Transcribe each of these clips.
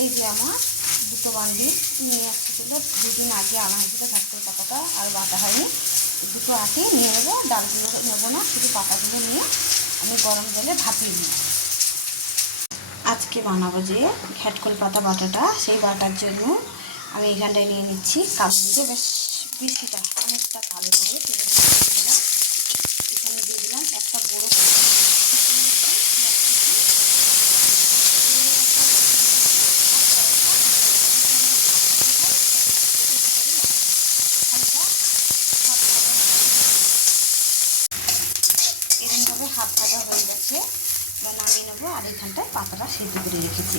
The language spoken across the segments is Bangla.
এই যে আমার দুটো বান্ডিল নিয়ে আসছিল দুদিন আগে আনা হয়েছিল ঘাটকোল পাতাটা আর বাটা হয়নি। দুটো আটি নিয়ে নেব, ডালগুলো নেব না, শুধু পাতাগুলো নিয়ে আমি গরম জলে ভাপিয়ে নিই আজকে বানাবো যে ঘ্যাটকোল পাতা বাটাটা, সেই বাটার জন্য আমি এখানটায় নিয়ে নিচ্ছি কালো দিকে বেশ বেশিটা অনেকটা কালো দিকে তুলে দিলাম এখানে দিয়ে দিলাম একটা বড়ো এরকমভাবে হাত ভাজা হয়ে গেছে। এবার নামিয়ে নেব আর এখানটায় পাতাটা সেদ্ধ করে রেখেছি।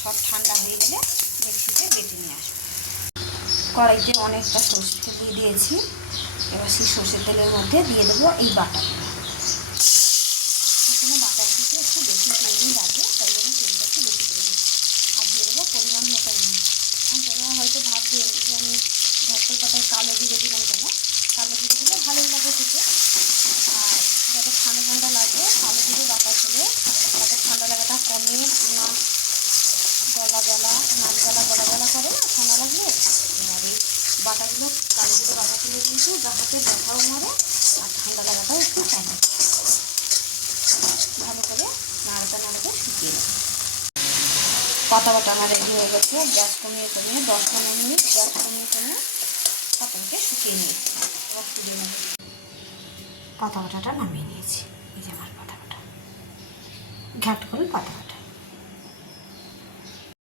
সব ঠান্ডা হয়ে গেলে মিক্সিতে বেটে নিয়ে আসব। কড়াইতে অনেকটা সর্ষে তেল দিয়ে দিয়েছি। এবার সেই সর্ষের তেলের মধ্যে দিয়ে দেবো এই বাটাগুলো এখানে বাটার দিতে একটু বেশি তেলই লাগে, তাই জন্য তেলটা একটু বেশি করে দিই আর দিয়ে দেবো পরিমাণ মতো নুন। হয়তো ভাববেন যে আমি ভর্তর পাতায় কালো জিরে দিলাম কেন কালো জিরে দিলে ভালোই লাগে খেতে আর যাতে ঠান্ডা ঠান্ডা লাগে কালো জিরে বাটা ছিল যাতে ঠান্ডা লাগাটা কমে না গলা গলা নাক গলা গলা গলা করে না ঠান্ডা লাগলে এবার এই বাটাগুলো কালো জিরে তুলে কিন্তু গা হাতে ব্যথাও মারে আর ঠান্ডা লাগাটাও একটু কমে ভালো করে নাড়াতে নাড়াতে শুকিয়ে নেবে পাতা বাটা আমার রেডি হয়ে গেছে। গ্যাস কমিয়ে কমিয়ে দশ পনেরো মিনিট গ্যাস কমিয়ে কমিয়ে পাতাটাকে শুকিয়ে নিয়েছি এবার তুলে নেব। পাতা বাটাটা নামিয়ে নিয়েছি। এই যে আমার পাতা বাটা। ঘাট করে পাতা বাটা।